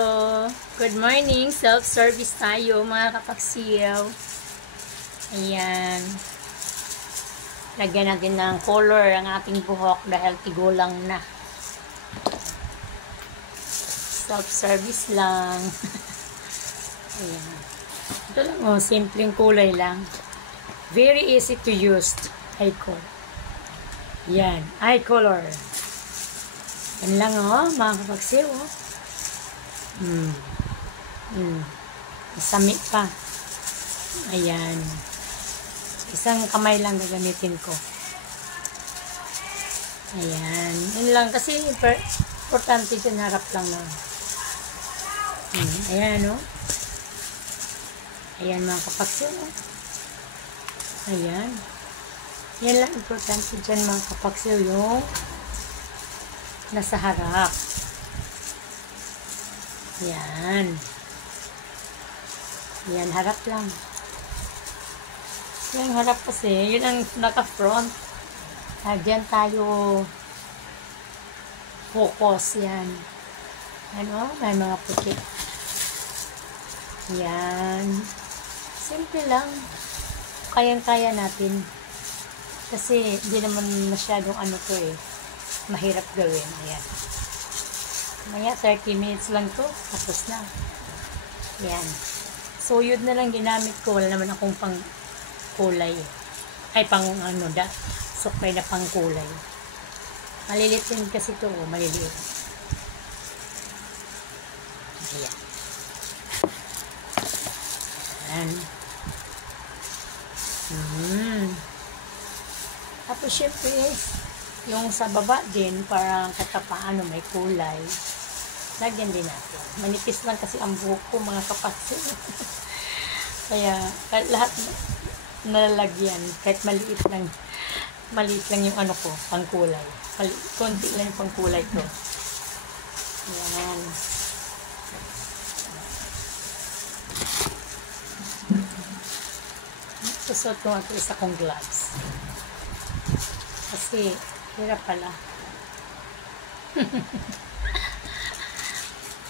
Hello. Good morning. Self-service tayo mga kapaksiyaw. Ayan. Lagyan natin ng color ang ating buhok dahil tigulang na. Self-service lang. Ayan. Ito lang simpleng kulay lang. Very easy to use. Eye color. Yan. Eye color. Yan lang mga kapaksiyaw. Masami pa. Ayan. Isang kamay lang gagamitin ko. Ayan. Yun lang. Kasi importante dyan, harap lang na. Ayan, Ayan, mga kapaksil. Ayan. Yan lang importante dyan, mga kapaksil. Yung nasa harap. Yan. Yan, harap lang. Yung harap kasi, yun ang naka-front. Diyan tayo focus. Yan. May mga puti. Yan. Simple lang. Kayang-kaya natin. Kasi, hindi naman masyadong mahirap gawin. Ayan. Maya 30 minutes lang to, tapos na. Yan. So, yun na lang ginamit ko. Wala naman akong pang kulay. Ay, sukay na pang kulay. Maliliit din kasi to, maliliit. Ayan. Ayan. Tapos, syempre, yung sa baba din, parang katapaano may kulay. Lagyan din natin. Manipis lang kasi ang buhok ko, mga kapatid. Kaya, lahat nalalagyan. Kahit maliit lang yung pangkulay. Konti lang yung pangkulay ko. Ayan. Susot ko nga isa kong gloves. Kasi, hirap pala.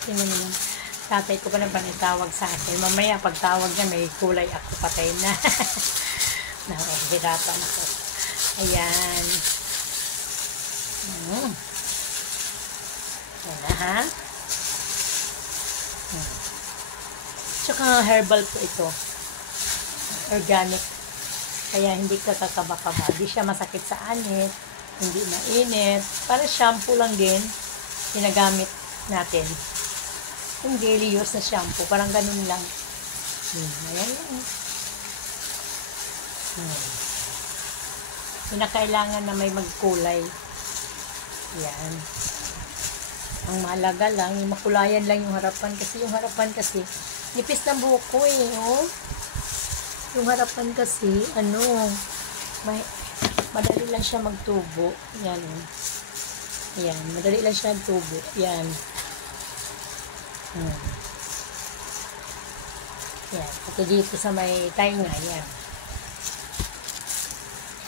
Tingnan mo lang. Tatay ko pa na panitawag sa akin. Mamaya, pagtawag niya, may kulay ako. Patay na. Hirapan ako. Ayan. Ayan na, ha? Tsaka herbal po ito. Organic. Kaya hindi ka kakaba-kaba. Hindi siya masakit sa anit. Hindi mainit. Para shampoo lang din. Ginagamit natin. Yung daily use na shampoo. Parang ganun lang. Ayan lang. Pinakailangan na may magkulay. Ayan. Ang mahalaga lang, yung makulayan lang yung harapan. Kasi yung harapan kasi, nipis ng buhok ko Yung harapan kasi, madali lang siya magtubo. Yan. Ayan, madali lang siya magtubo. Yan. Yan. Pati dito sa may tainga, yan.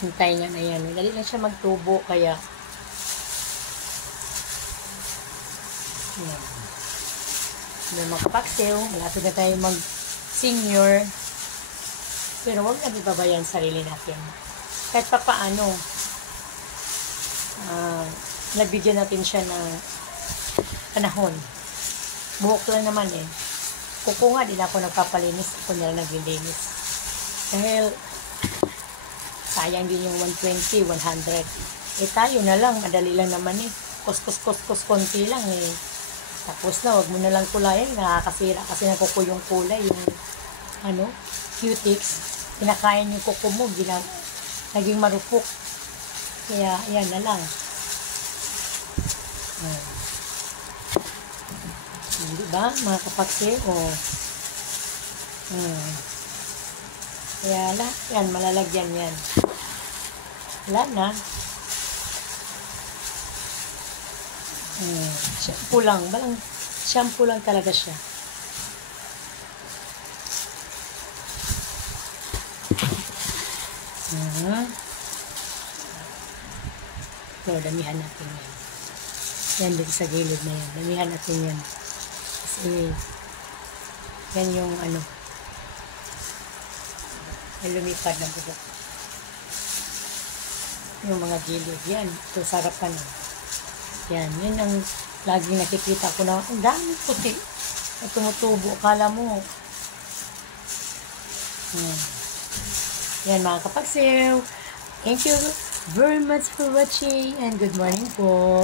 Yung tainga na yan. Madali lang siya magtubo, kaya yan. May magpaksew, malapit na tayo mag-senior. Pero huwag na ibabayan sarili natin. Kahit pa paano, nabigyan natin siya ng panahon. Buhok lang naman Kuko nga, din ako nagpapalinis. Ako na lang naglilinis. Dahil, sayang din yung 120, 100. Tayo na lang, madali lang naman Kus, konti lang Tapos na, wag mo na lang kulayan. Nakakasira kasi nakuko yung kulay. Yung, Q-tips. Kinakain yung kuko mo, naging marupok. Kaya, ayan na lang. Diba, mga kapatid? Kaya, yan, malalagyan yan. Wala na. Shampoo lang talaga siya. So, damihan natin yan. Yan din sa gilid na yan. Damihan natin yan. USA. Yan yung ano, may lumipad na buhok. Yung mga gilid. Yan, ito sa harapan. Yan, yun ang laging nakikita ko na ang dami puti na tumutubo. Akala mo. Yan. Yan mga kapagsew. Thank you very much for watching and good morning po.